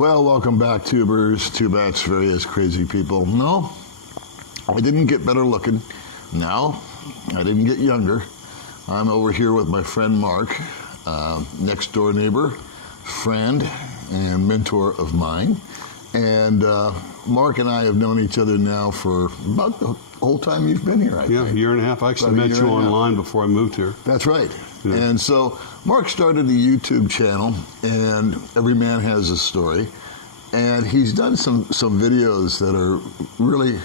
Well, welcome back, tubers, tubats, various crazy people. No, I didn't get better looking. No, I didn't get younger. I'm over here with my friend Mark, next door neighbor, friend, and mentor of mine. And Mark and I have known each other now for about the whole time you've been here, I think. Yeah, a year and a half. I actually met you online before I moved here. That's right. Yeah. And so Mark started a YouTube channel, and every man has a story. And he's done some videos that are really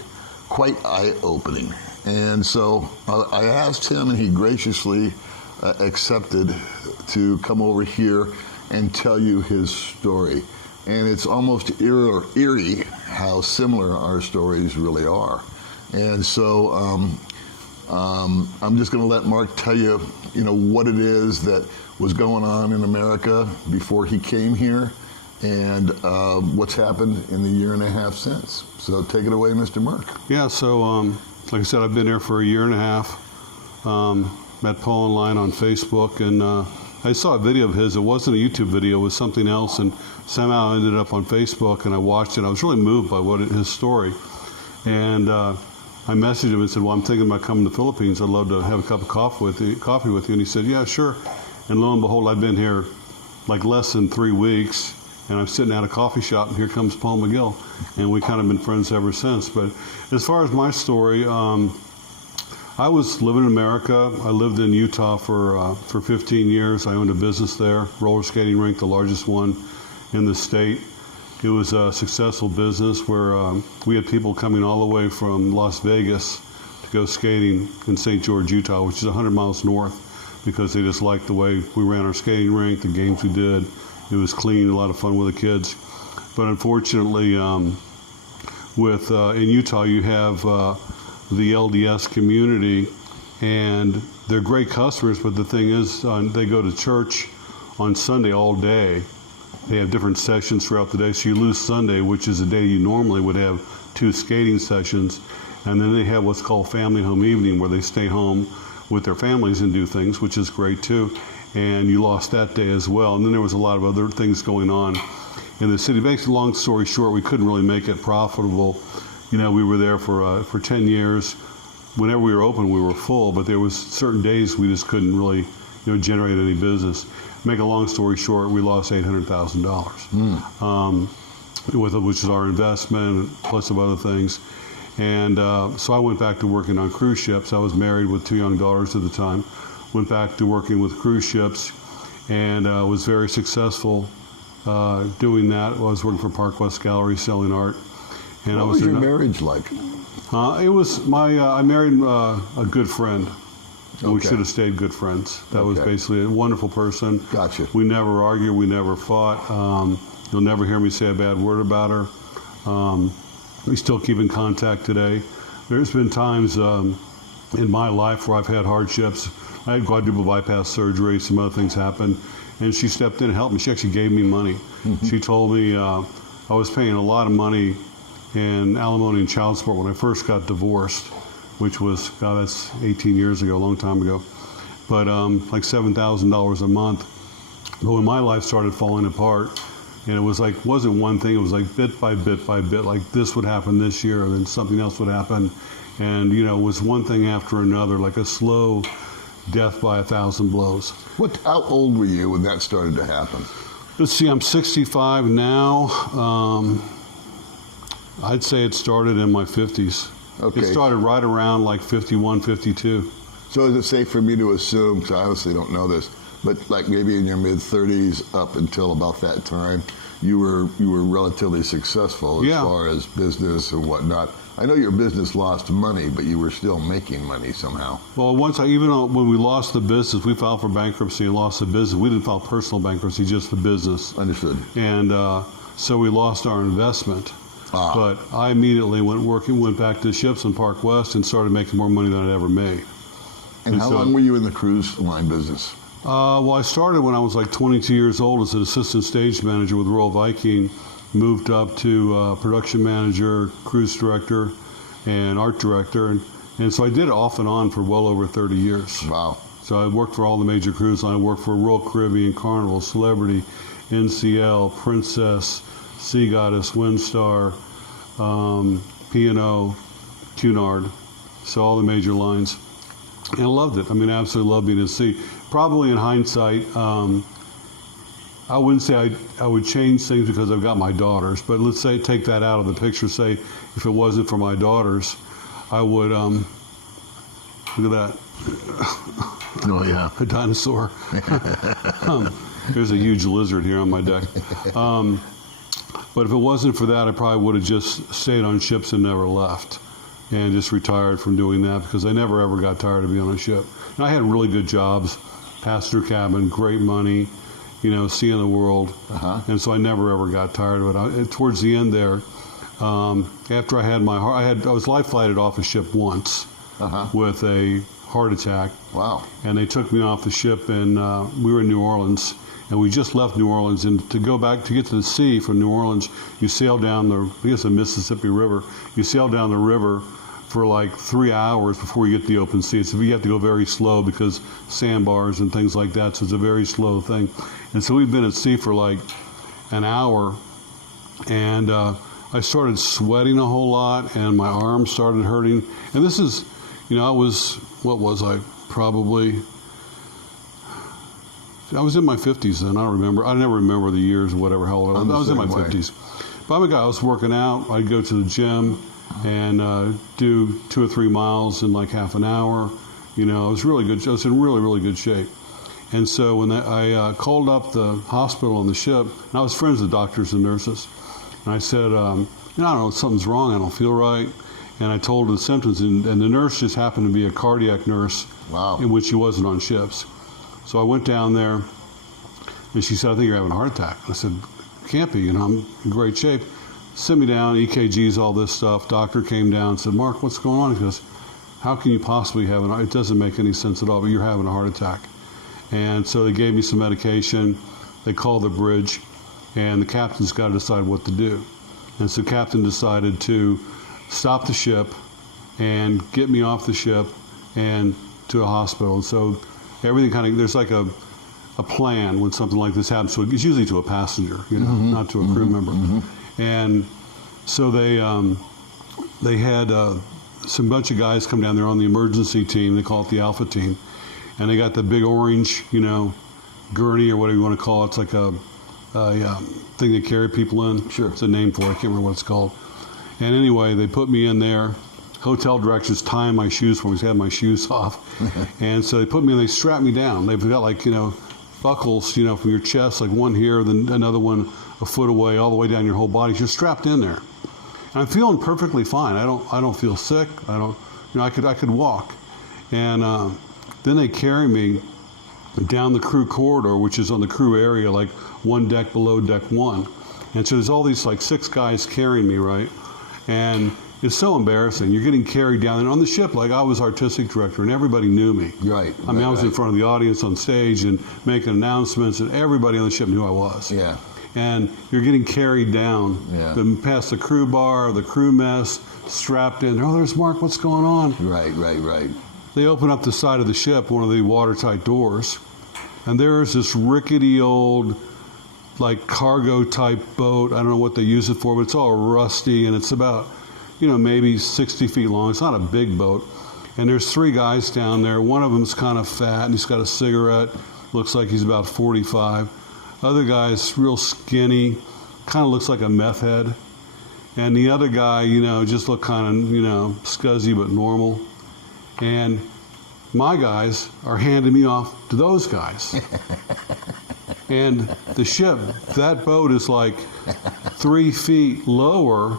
quite eye-opening. And so I asked him, and he graciously accepted to come over here and tell you his story. And it's almost eerie how similar our stories really are. And so I'm just going to let Mark tell you, what it is that was going on in America before he came here, and what's happened in the year and a half since. So take it away, Mr. Mark. Yeah, so like I said, I've been here for a year and a half. Met Paul online on Facebook, and I saw a video of his. It wasn't a YouTube video, it was something else, and somehow I ended up on Facebook, and I watched it. I was really moved by his story. And I messaged him and said, well, I'm thinking about coming to the Philippines. I'd love to have a cup of coffee with you. And he said, yeah, sure. And lo and behold, I've been here like less than 3 weeks, and I'm sitting at a coffee shop, and here comes Paul McGill. And we kind of been friends ever since. But as far as my story, I was living in America. I lived in Utah for 15 years. I owned a business there, roller skating rink, the largest one in the state. It was a successful business where we had people coming all the way from Las Vegas to go skating in St. George, Utah, which is 100 miles north, because they just liked the way we ran our skating rink, the games we did. It was clean, a lot of fun with the kids. But unfortunately, in Utah, you have the LDS community, and they're great customers, but the thing is, they go to church on Sunday all day. They have different sessions throughout the day, so you lose Sunday, which is a day you normally would have 2 skating sessions. And then they have what's called family home evening, where they stay home with their families and do things, which is great too. And you lost that day as well. And then there was a lot of other things going on in the city. Basically, long story short, we couldn't really make it profitable. We were there for 10 years. Whenever we were open, we were full, but there was certain days we just couldn't really generate any business. Make a long story short, we lost $800,000, which is our investment, plus some other things. And so I went back to working on cruise ships. I was married with 2 young daughters at the time. Went back to working with cruise ships, and was very successful doing that. I was working for Park West Gallery selling art. And what was your marriage like? It was I married a good friend. Okay. We should have stayed good friends. That was basically a wonderful person. Gotcha. We never argued. We never fought. You'll never hear me say a bad word about her. We still keep in contact today. There's been times in my life where I've had hardships. I had quadruple bypass surgery. Some other things happened. And she stepped in and helped me. She actually gave me money. Mm-hmm. She told me I was paying a lot of money in alimony and child support when I first got divorced, which was, God, that's 18 years ago, a long time ago. But like $7,000 a month. But when my life started falling apart, and it was like, wasn't one thing, it was like bit by bit by bit, like this would happen this year, and then something else would happen. And it was one thing after another, like a slow death by 1,000 blows. How old were you when that started to happen? Let's see, I'm 65 now. I'd say it started in my 50s. Okay. It started right around like 51, 52. So is it safe for me to assume, because I honestly don't know this, but like maybe in your mid-30s up until about that time, you were relatively successful as far as business and whatnot. I know your business lost money, but you were still making money somehow. Well, even when we lost the business, we filed for bankruptcy and lost the business. We didn't file personal bankruptcy, just the business. Understood. And so we lost our investment. But I immediately went back to ships in Park West and started making more money than I'd ever made. And how long were you in the cruise line business? Well, I started when I was like 22 years old as an assistant stage manager with Royal Viking, moved up to production manager, cruise director, and art director. And so I did it off and on for well over 30 years. Wow. So I worked for all the major cruise lines. I worked for Royal Caribbean, Carnival, Celebrity, NCL, Princess, Sea Goddess, Windstar, P&O, Cunard, so all the major lines. And I loved it. I mean, I absolutely loved being at sea. Probably in hindsight, I wouldn't say I would change things because I've got my daughters, but let's say take that out of the picture. Say if it wasn't for my daughters, I would, look at that. Oh, yeah. A dinosaur. There's a huge lizard here on my deck. But if it wasn't for that, I probably would have just stayed on ships and never left and just retired from doing that because I never ever got tired of being on a ship. And I had really good jobs, passenger cabin, great money, you know, seeing the world. And so I never ever got tired of it. Towards the end there, after I had my heart, I was life flighted off a ship once with a heart attack. Wow. And they took me off the ship, and we were in New Orleans, and we just left New Orleans. And to go back, to get to the sea from New Orleans, you sail down the Mississippi River. You sail down the river for like 3 hours before you get to the open sea. So you have to go very slow because sandbars and things like that, so it's a very slow thing. And so we've been at sea for like an hour, and I started sweating a whole lot, and my arms started hurting. And this is, you know, what was I? Probably, I was in my 50s then. I never remember the years or whatever, how old I was. I was in my 50s. But I'm a guy, I was working out. I'd go to the gym and do 2 or 3 miles in like half an hour. You know, I was really good. I was in really, really good shape. And so when I called up the hospital on the ship, and I was friends with doctors and nurses, and I said, you know, I don't know, something's wrong. I don't feel right. And I told her the symptoms, and the nurse just happened to be a cardiac nurse. Wow. In which she wasn't on ships. So I went down there, and she said, I think you're having a heart attack. And I said, can't be, you know, I'm in great shape. Sent me down, EKGs, all this stuff. Doctor came down and said, Mark, what's going on? He goes, how can you possibly have it doesn't make any sense at all, but you're having a heart attack. And so they gave me some medication. They called the bridge, and the captain's got to decide what to do. And so the captain decided to stop the ship and get me off the ship and to a hospital. And so everything kind of, there's like a plan when something like this happens. So it's usually to a passenger, you know, not to a crew member. And so they had some bunch of guys come down there on the emergency team. They call it the Alpha team. And they got the big orange, you know, gurney or whatever you want to call it. It's like a thing they carry people in. Sure. It's a name for it. I can't remember what it's called. And anyway, they put me in there. Hotel directions tying my shoes for me. I had my shoes off. And so they put me in, they strapped me down. They've got like, you know, buckles, you know, from your chest, like one here, then another one a foot away, all the way down your whole body. You're strapped in there. And I'm feeling perfectly fine. I don't feel sick. I don't, you know, I could walk. And then they carry me down the crew corridor, which is on the crew area, like one deck below deck one. And so there's all these like 6 guys carrying me, right? And it's so embarrassing. You're getting carried down. And on the ship, like I was artistic director and everybody knew me. Right. I mean, I was in front of the audience on stage and making announcements, and everybody on the ship knew I was. Yeah. And you're getting carried down past the crew bar, the crew mess, strapped in. Oh, there's Mark, what's going on? Right. They open up the side of the ship, one of the watertight doors, and there's this rickety old, like cargo type boat. I don't know what they use it for, but it's all rusty, and it's about, you know, maybe 60 feet long. It's not a big boat. And there's 3 guys down there. One of them's kind of fat, and he's got a cigarette. Looks like he's about 45. Other guy's real skinny, kind of looks like a meth head. And the other guy, you know, just looked kind of, you know, scuzzy but normal. And my guys are handing me off to those guys. And the ship, that boat is like 3 feet lower,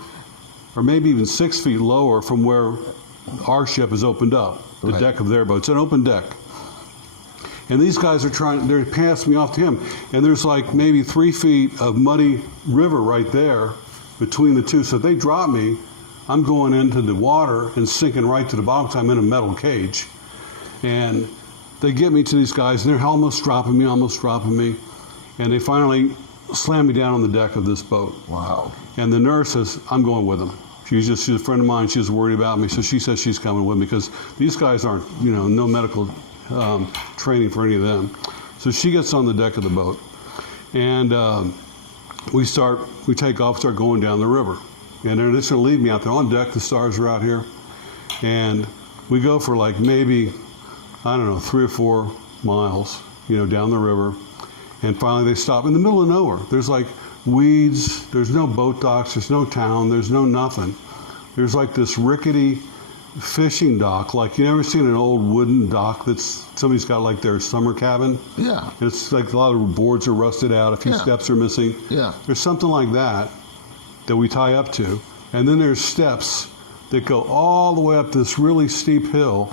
or maybe even 6 feet lower from where our ship is opened up, the deck of their boat. It's an open deck. And these guys they're passing me off to him. And there's like maybe 3 feet of muddy river right there between the two. So if they drop me, I'm going into the water and sinking right to the bottom because I'm in a metal cage. And they get me to these guys, and they're almost dropping me. And they finally slam me down on the deck of this boat. Wow. And the nurse says, I'm going with them. She's a friend of mine. She's worried about me. So she says she's coming with me because these guys aren't, you know, no medical training for any of them. So she gets on the deck of the boat. And we take off, start going down the river. And they're just going to leave me out there on deck. The stars are out here. And we go for like maybe, I don't know, 3 or 4 miles, down the river. And finally they stop in the middle of nowhere. There's like weeds. There's no boat docks. There's no town. There's no nothing. There's like this rickety fishing dock. Like, you ever seen an old wooden dock that's somebody's got like their summer cabin? Yeah. It's like a lot of boards are rusted out. A few steps are missing. Yeah. There's something like that we tie up to. And then there's steps that go all the way up this really steep hill.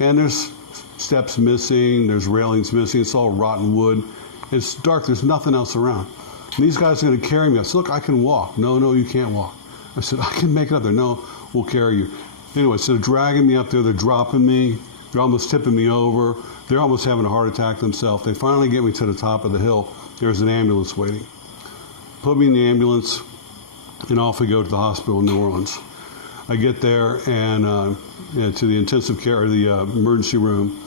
And there's steps missing. There's railings missing. It's all rotten wood. It's dark. There's nothing else around. And these guys are going to carry me. I said, look, I can walk. No, you can't walk. I said, I can make it up there. No, we'll carry you. Anyway, so they're dragging me up there. They're dropping me. They're almost tipping me over. They're almost having a heart attack themselves. They finally get me to the top of the hill. There's an ambulance waiting. Put me in the ambulance, and off we go to the hospital in New Orleans. I get there and to the intensive care, or the emergency room,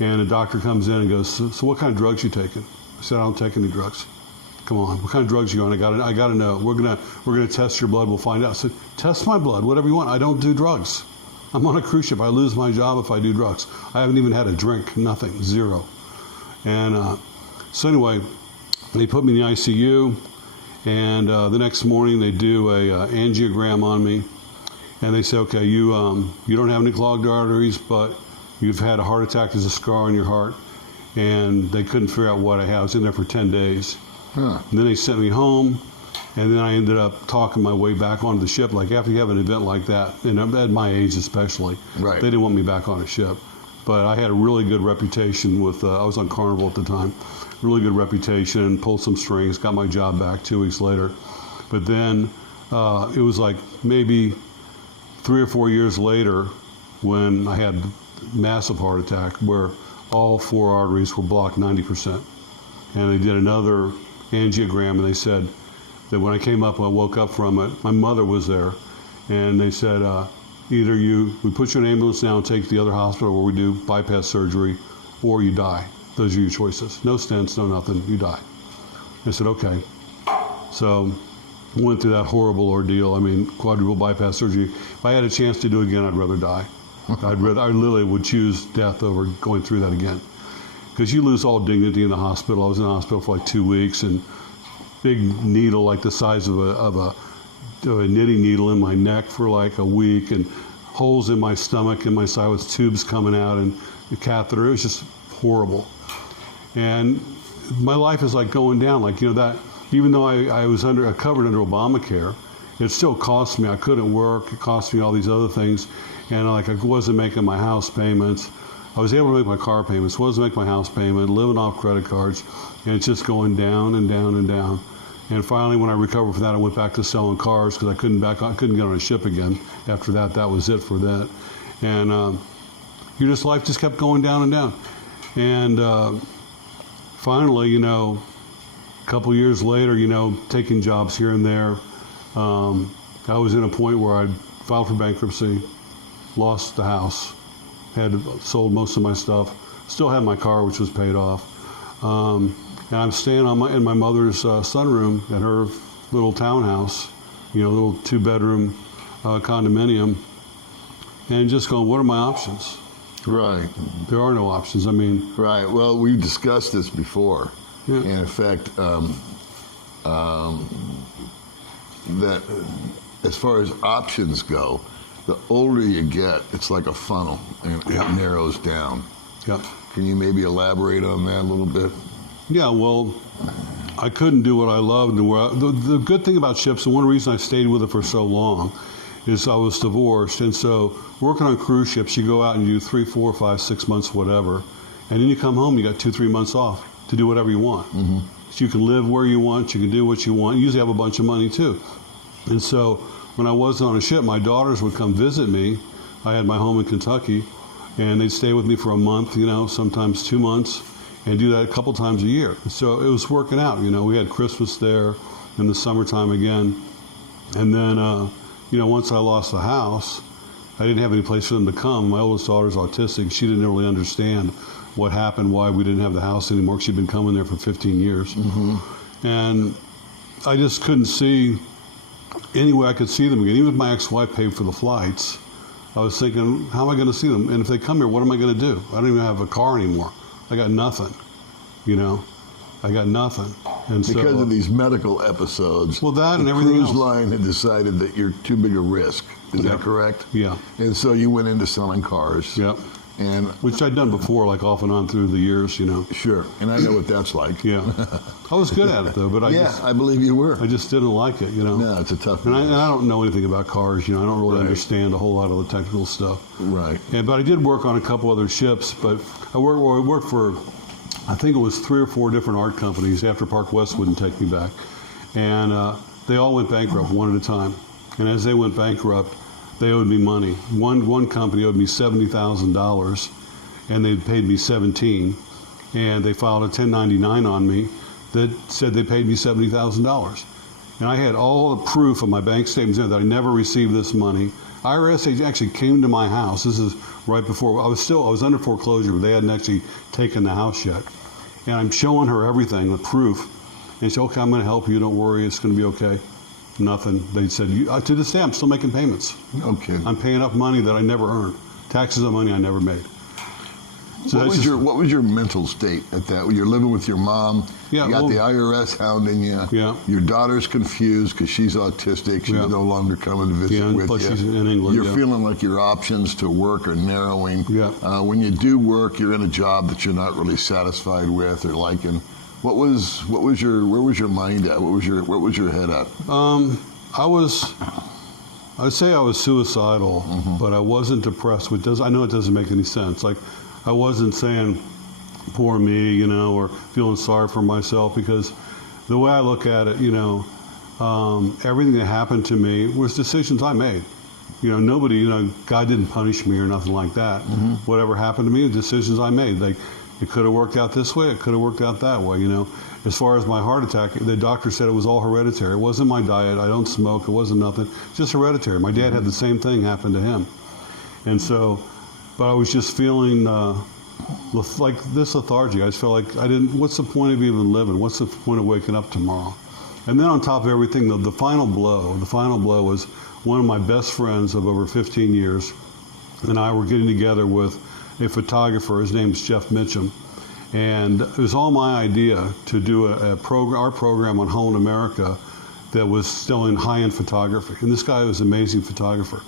and a doctor comes in and goes, so what kind of drugs you taking? I said, I don't take any drugs. Come on, what kind of drugs are you on? I gotta know. We're gonna test your blood. We'll find out. I said, test my blood, whatever you want. I don't do drugs. I'm on a cruise ship. I lose my job if I do drugs. I haven't even had a drink. Nothing. Zero. And so anyway, they put me in the ICU, and the next morning they do a angiogram on me, and they say, okay, you don't have any clogged arteries, but you've had a heart attack. There's a scar on your heart, and they couldn't figure out what I had. I was in there for 10 days. Huh. And then they sent me home, and then I ended up talking my way back onto the ship. Like, after you have an event like that, and at my age especially, Right. They didn't want me back on a ship. But I had a really good reputation with, I was on Carnival at the time, really good reputation, pulled some strings, got my job back 2 weeks later. But then it was like maybe 3 or 4 years later when I had massive heart attack where all 4 arteries were blocked 90%. And they did another angiogram, and they said that when I came up, when I woke up from it, my mother was there, and they said, either we put you in an ambulance now and take you to the other hospital where we do bypass surgery, or you die. Those are your choices. No stents, no nothing, you die. I said, okay. So I went through that horrible ordeal. I mean, quadruple bypass surgery. If I had a chance to do it again, I'd rather die. I literally would choose death over going through that again. Because you lose all dignity in the hospital. I was in the hospital for like 2 weeks, and big needle like the size of a knitting needle in my neck for like a week, and holes in my stomach and my side with tubes coming out, and the catheter. It was just horrible. And my life is like going down. Like, that even though I was covered under Obamacare, it still cost me. I couldn't work. It cost me all these other things. And I wasn't making my house payments. I was able to make my car payments, wasn't make my house payment, living off credit cards, and it's just going down and down and down. And finally, when I recovered from that, I went back to selling cars because I couldn't get on a ship again. After that, that was it for that. And life just kept going down and down. And finally, a couple years later, taking jobs here and there, I was in a point where I'd filed for bankruptcy, lost the house, had sold most of my stuff, still had my car, which was paid off. And I'm staying in my mother's sunroom at her little townhouse, little 2-bedroom condominium, and just going, what are my options? Right. There are no options. I mean. Right. Well, we've discussed this before. Yeah. And in fact, that as far as options go, the older you get, it's like a funnel, and it narrows down. Yeah. Can you maybe elaborate on that a little bit? Yeah, well, I couldn't do what I loved. The good thing about ships, and one reason I stayed with it for so long, is I was divorced. And so working on cruise ships, you go out and you do 3, 4, 5, 6 months, whatever. And then you come home, you got 2, 3 months off to do whatever you want. Mm-hmm. So you can live where you want, you can do what you want. You usually have a bunch of money too. And so when I was on a ship, my daughters would come visit me. I had my home in Kentucky, and they'd stay with me for a month, sometimes 2 months, and do that a couple times a year. So it was working out. We had Christmas there in the summertime again. And then, once I lost the house, I didn't have any place for them to come. My oldest daughter's autistic. She didn't really understand what happened, why we didn't have the house anymore. She'd been coming there for 15 years. Mm-hmm. And I just couldn't see any way I could see them again. Even if my ex-wife paid for the flights, I was thinking, how am I going to see them? And if they come here, what am I going to do? I don't even have a car anymore. I got nothing, you know. I got nothing. And because of these medical episodes, well, that and the everything cruise else. line had decided that you're too big a risk. Is that correct? Yeah. And so you went into selling cars. Yep. And which I'd done before, like off and on through the years, you know. Sure. And I know what that's like. Yeah. I was good at it though, but I believe you were. I just didn't like it, you know. No, it's a tough. And I don't know anything about cars, you know. I don't really Right. understand a whole lot of the technical stuff. Right. But I did work on a couple other ships. But I worked for, I think it was 3 or 4 different art companies after Park West wouldn't take me back, and they all went bankrupt one at a time. And as they went bankrupt, they owed me money. One company owed me $70,000, and they paid me 17, and they filed a 1099 on me that said they paid me $70,000. And I had all the proof of my bank statements that I never received this money. IRS agent actually came to my house. This is right before I was under foreclosure, but they hadn't actually taken the house yet. And I'm showing her everything, the proof. And she said, okay, I'm going to help you. Don't worry, it's going to be okay. Nothing. They said, to this day, I'm still making payments. Okay. I'm paying up money that I never earned. Taxes on money I never made. So what was your mental state at that? You're living with your mom. Yeah, you got the IRS hounding you. Yeah. Your daughter's confused because she's autistic. She's no longer coming to visit and with plus you. she's in England. You're feeling like your options to work are narrowing. Yeah. When you do work, you're in a job that you're not really satisfied with or liking. Where was your mind at? What was your head at? I'd say I was suicidal, but I wasn't depressed. I know it doesn't make any sense. Like, I wasn't saying, poor me, you know, or feeling sorry for myself, because the way I look at it, you know, everything that happened to me was decisions I made. You know, nobody, you know, God didn't punish me or nothing like that. Whatever happened to me, the decisions I made. Like, it could have worked out this way, it could have worked out that way, you know. As far as my heart attack, the doctor said it was all hereditary. It wasn't my diet, I don't smoke, it wasn't nothing, just hereditary. My dad had the same thing happen to him. And so, but I was just feeling like this lethargy. I just felt like what's the point of even living? What's the point of waking up tomorrow? And then on top of everything, the final blow was one of my best friends of over 15 years and I were getting together with a photographer. His name's Jeff Mitchum. And it was all my idea to do our program on Holland America that was still in high-end photography. And this guy was an amazing photographer.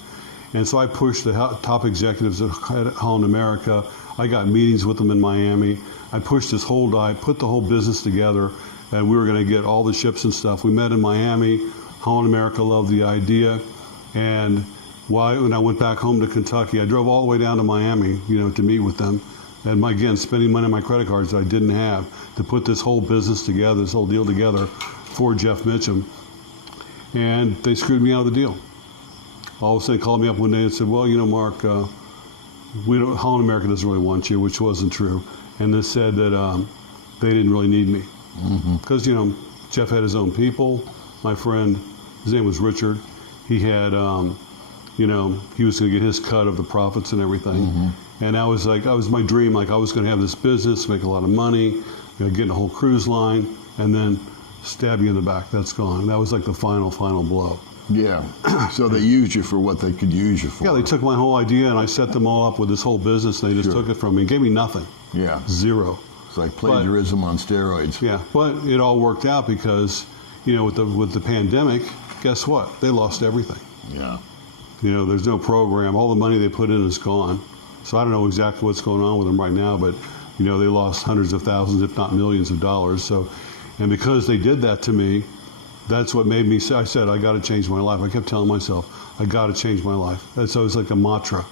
And so I pushed the top executives at Holland America. I got meetings with them in Miami. I pushed this whole put the whole business together, and we were going to get all the ships and stuff. We met in Miami. Holland America loved the idea. And when I went back home to Kentucky, I drove all the way down to Miami, you know, to meet with them. And again, spending money on my credit cards that I didn't have to put this whole business together, this whole deal together for Jeff Mitchum. And they screwed me out of the deal. All of a sudden, called me up one day and said, well, you know, Mark, Holland America doesn't really want you, which wasn't true. And they said that they didn't really need me. Because, you know, Jeff had his own people. My friend, his name was Richard. He had, you know, he was going to get his cut of the profits and everything. And I was my dream, like I was going to have this business, make a lot of money, you know, get a whole cruise line, and then stab you in the back. That's gone. And that was like the final blow. Yeah. So they used you for what they could use you for. Yeah, they took my whole idea and I set them all up with this whole business, and they just took it from me and gave me nothing. Yeah. Zero. It's like plagiarism on steroids. Yeah, but it all worked out because, you know, with the pandemic, guess what? They lost everything. Yeah. You know, there's no program. All the money they put in is gone. So I don't know exactly what's going on with them right now, but, you know, they lost hundreds of thousands, if not millions of dollars. So, and because they did that to me, that's what made me say, I said, I got to change my life. I kept telling myself, I got to change my life. And so it was like a mantra,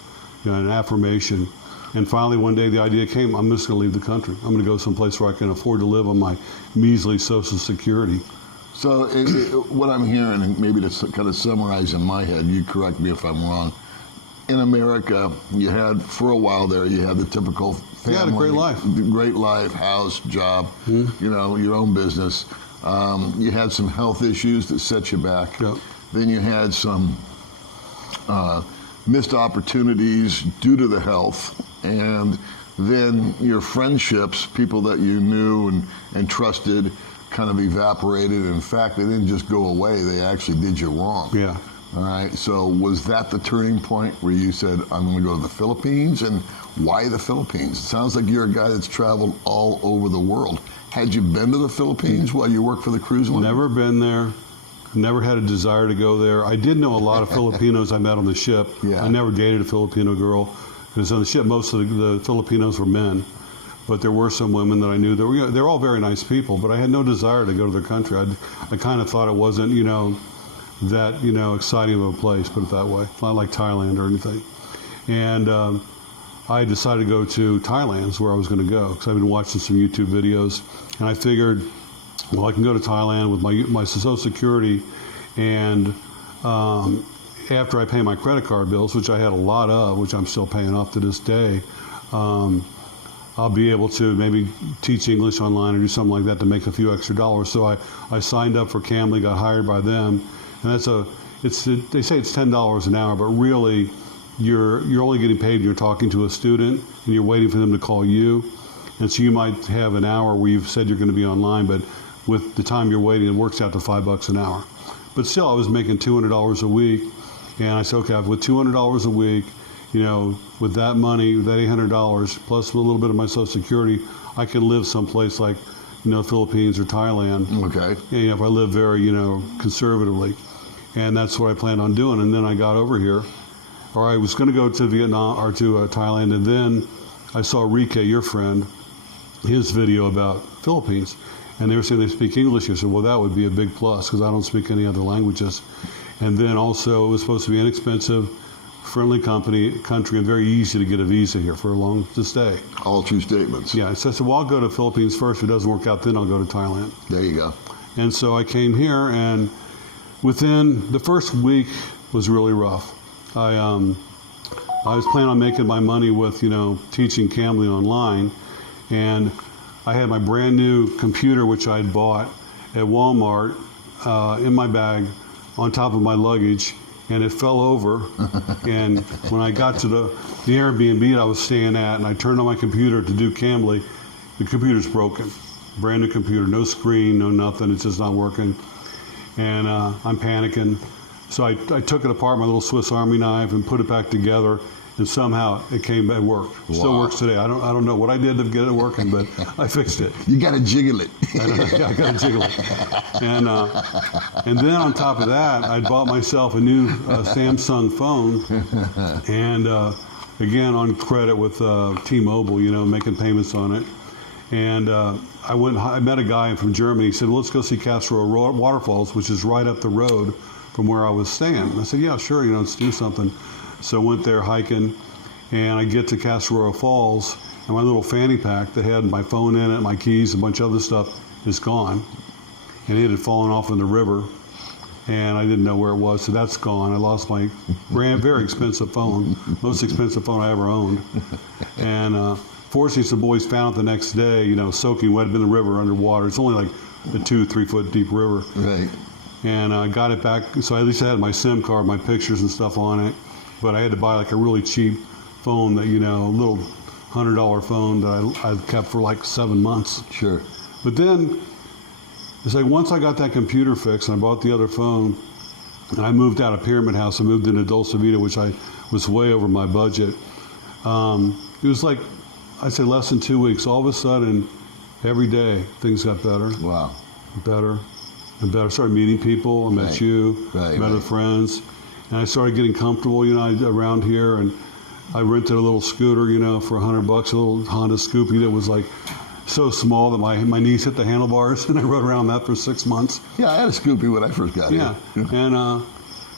you know, an affirmation. And finally, one day the idea came, I'm just going to leave the country. I'm going to go someplace where I can afford to live on my measly Social Security. So what I'm hearing, and maybe to kind of summarize in my head, you correct me if I'm wrong, in America, you had, for a while there, you had the typical family. You had a great life. House, job, you know, your own business. You had some health issues that set you back. Yep. Then you had some missed opportunities due to the health. And then your friendships, people that you knew and trusted, kind of evaporated. In fact, they didn't just go away, they actually did you wrong. Yeah. All right, so was that the turning point where you said, I'm going to go to the Philippines? And why the Philippines? It sounds like you're a guy that's traveled all over the world. Had you been to the Philippines while you worked for the cruise line? Never been there. Never had a desire to go there. I did know a lot of Filipinos I met on the ship. Yeah. I never dated a Filipino girl, because on the ship most of the Filipinos were men. But there were some women that I knew that were, they're all very nice people, but I had no desire to go to their country. I kind of thought it wasn't, that, exciting of a place, put it that way. Not like Thailand or anything. And I decided to go to Thailand is where I was going to go, because I've been watching some YouTube videos, and I figured, well, I can go to Thailand with my Social Security, and after I pay my credit card bills, which I had a lot of, which I'm still paying off to this day, I'll be able to maybe teach English online or do something like that to make a few extra dollars. So I signed up for Cambly, got hired by them, and they say it's $10 an hour, but really you're only getting paid when you're talking to a student and you're waiting for them to call you. And so you might have an hour where you've said you're going to be online, but with the time you're waiting, it works out to $5 an hour. But still, I was making $200 a week, and I said, okay, with $200 a week, with that money, that $800 plus a little bit of my Social Security, I can live someplace like, Philippines or Thailand. Okay. If I live very, conservatively, and that's what I planned on doing. And then I got over here, or I was going to go to Vietnam or to Thailand, and then I saw Rike, your friend, his video about Philippines, and they were saying they speak English. I said, well, that would be a big plus because I don't speak any other languages. And then also, it was supposed to be inexpensive, friendly country, and very easy to get a visa here for to stay. All true statements. Yeah, so I said, well, I'll go to Philippines first. If it doesn't work out, then I'll go to Thailand. There you go. And so I came here, and within the first week was really rough. I was planning on making my money with, teaching Cambly online, and I had my brand new computer, which I'd bought at Walmart, in my bag on top of my luggage, and it fell over. And when I got to the Airbnb I was staying at, and I turned on my computer to do Cambly, the computer's broken. Brand new computer, no screen, no nothing, it's just not working. And I'm panicking. So I took it apart, my little Swiss Army knife, and put it back together, and somehow it worked. Wow. Still works today. I don't know what I did to get it working, but I fixed it. You got to jiggle it. I got to jiggle it. And then on top of that, I bought myself a new Samsung phone, and again on credit with T-Mobile, making payments on it. And I met a guy from Germany. He said, well, let's go see Castro Waterfalls, which is right up the road from where I was staying. And I said, yeah, sure, let's do something. So I went there hiking, and I get to Castro Falls, and my little fanny pack that had my phone in it, my keys, a bunch of other stuff is gone. And it had fallen off in the river, and I didn't know where it was, so that's gone. I lost my very expensive phone, most expensive phone I ever owned. And fortunately, some boys found it the next day, soaking wet in the river underwater. It's only like a 2-3 foot deep river. Right. And I got it back, so at least I had my SIM card, my pictures and stuff on it. But I had to buy like a really cheap phone that, a little $100 phone that I kept for like 7 months. Sure. But then, it's like once I got that computer fixed and I bought the other phone, and I moved out of Pyramid House, I moved into Dulce Vita, which I was way over my budget. It was like, I'd say less than 2 weeks. All of a sudden, every day, things got better. Wow. Better and better. I started meeting people. I met you, met other friends. And I started getting comfortable, around here. And I rented a little scooter, for $100, a little Honda Scoopy that was like so small that my knees hit the handlebars. And I rode around that for 6 months. Yeah, I had a Scoopy when I first got here. Yeah. And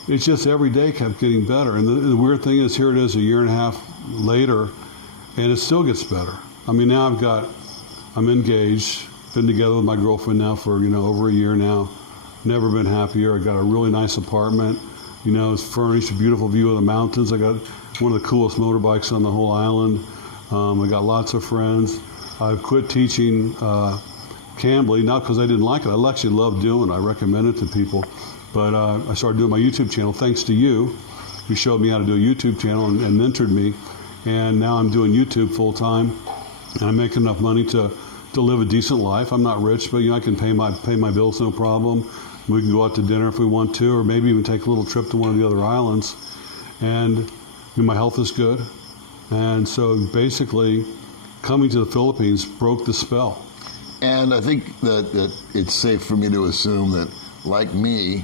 it's just every day kept getting better. And the weird thing is, here it is a year and a half later, and it still gets better. I mean, now I'm engaged, been together with my girlfriend now for, over a year now. Never been happier. I got a really nice apartment. It's furnished, a beautiful view of the mountains. I got one of the coolest motorbikes on the whole island. I got lots of friends. I've quit teaching Cambly, not because I didn't like it. I actually love doing it. I recommend it to people. But I started doing my YouTube channel thanks to you. You showed me how to do a YouTube channel and mentored me. And now I'm doing YouTube full time. And I make enough money to to live a decent life. I'm not rich, but I can pay my bills no problem. We can go out to dinner if we want to, or maybe even take a little trip to one of the other islands. And my health is good. And so basically, coming to the Philippines broke the spell. And I think that it's safe for me to assume that, like me,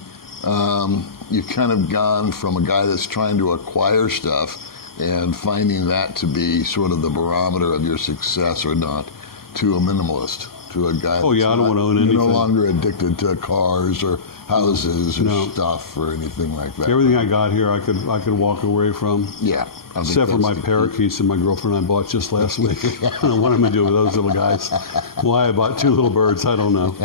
you've kind of gone from a guy that's trying to acquire stuff and finding that to be sort of the barometer of your success or not, to a minimalist, to a guy Oh, yeah, I don't want to own anything. You're no longer addicted to cars or houses or stuff or anything like that. Everything I got here, I could walk away from. Yeah. I think Except for that's my the key. parakeets that my girlfriend and I bought just last week. I don't know what I'm going to do with those little guys. Why I bought 2 little birds, I don't know.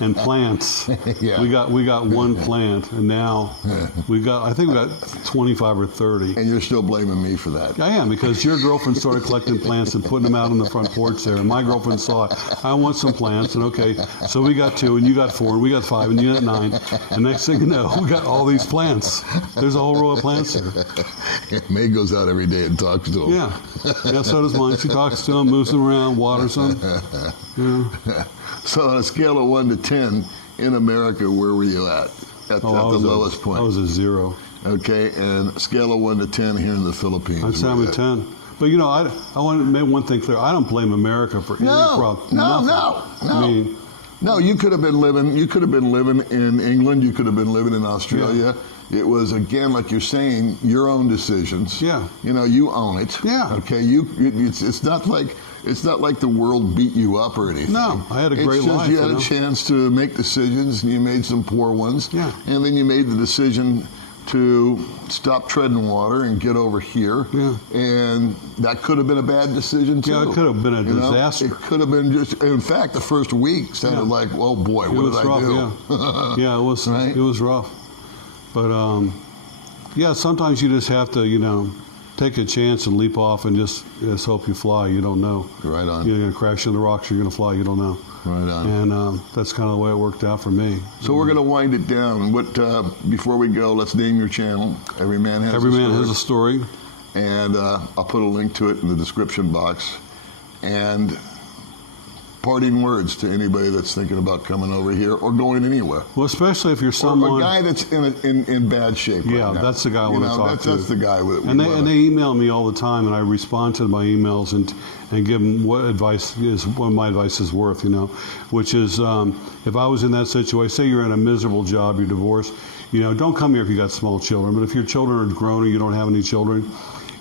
And plants. Yeah. We got 1 plant, and now I think we got 25 or 30. And you're still blaming me for that. I am, because your girlfriend started collecting plants and putting them out on the front porch there, and my girlfriend saw it. I want some plants, and okay, so we got 2, and you got 4, and we got 5, and you got 9. And next thing you know, we got all these plants. There's a whole row of plants here. May goes out every day and talks to him. Yeah, so does mine. She talks to them, moves them around, waters them. Yeah. So on a scale of 1 to 10, in America, where were you at the lowest point? I was a 0. Okay, and scale of 1 to 10 here in the Philippines. I'd say I'm a 10. But I want to make one thing clear. I don't blame America for any problem. No. I mean, no, you could have been living. You could have been living in England. You could have been living in Australia. Yeah. It was, again, like you're saying, your own decisions. Yeah. You own it. Yeah. Okay. It's not like the world beat you up or anything. No, I had a great It's just life. you had a chance to make decisions, and you made some poor ones. Yeah. And then you made the decision to stop treading water and get over here. Yeah. And that could have been a bad decision too. Yeah, it could have been a disaster. It could have been in fact, the first week sounded like, oh boy, what did I do? Yeah, it was Right? It was rough. But sometimes you just have to, take a chance and leap off and just hope you fly. You don't know. Right on. You're going to crash into the rocks. You're going to fly. You don't know. Right on. And that's kind of the way it worked out for me. So we're going to wind it down. Before we go, let's name your channel. Every Man Has a Story. And I'll put a link to it in the description box. And parting words to anybody that's thinking about coming over here or going anywhere. Well, especially if you're someone... Or a guy that's in bad shape right now. That's the guy I want to talk to. That's the guy. And they email me all the time, and I respond to my emails and give them what my advice is worth, which is if I was in that situation, say you're in a miserable job, you're divorced, don't come here if you got small children. But if your children are grown or you don't have any children,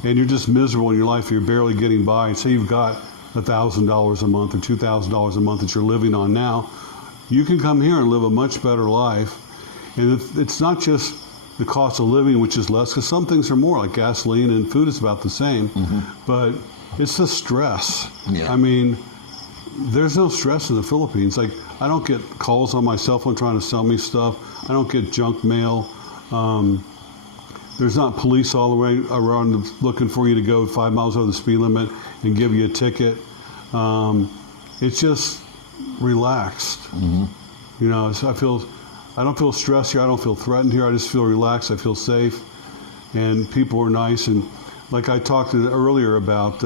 and you're just miserable in your life, you're barely getting by, say you've got $1,000 a month or $2,000 a month that you're living on now, you can come here and live a much better life. And it's not just the cost of living, which is less, because some things are more, like gasoline and food is about the same, but it's the stress. Yeah. I mean, there's no stress in the Philippines. Like, I don't get calls on my cell phone trying to sell me stuff. I don't get junk mail. There's not police all the way around looking for you to go 5 miles over the speed limit and give you a ticket. It's just relaxed. I don't feel stressed here. I don't feel threatened here. I just feel relaxed. I feel safe, and people are nice. And like I talked earlier about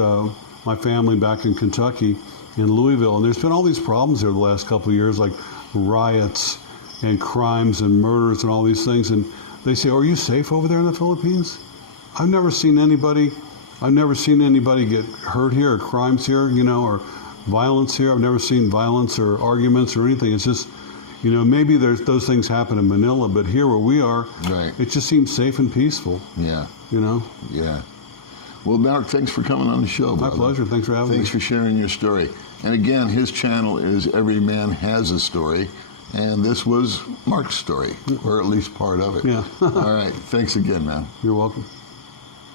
my family back in Kentucky, in Louisville, and there's been all these problems there the last couple of years, like riots and crimes and murders and all these things. And they say, "Are you safe over there in the Philippines?" I've never seen anybody get hurt here, or crimes here, or violence here. I've never seen violence or arguments or anything. It's just, maybe those things happen in Manila, but here where we are, right, it just seems safe and peaceful. Yeah. Yeah. Well, Mark, thanks for coming on the show, brother. My pleasure. Thanks for having me. Thanks for sharing your story. And again, his channel is Every Man Has a Story. And this was Mark's story, or at least part of it. Yeah. All right. Thanks again, man. You're welcome.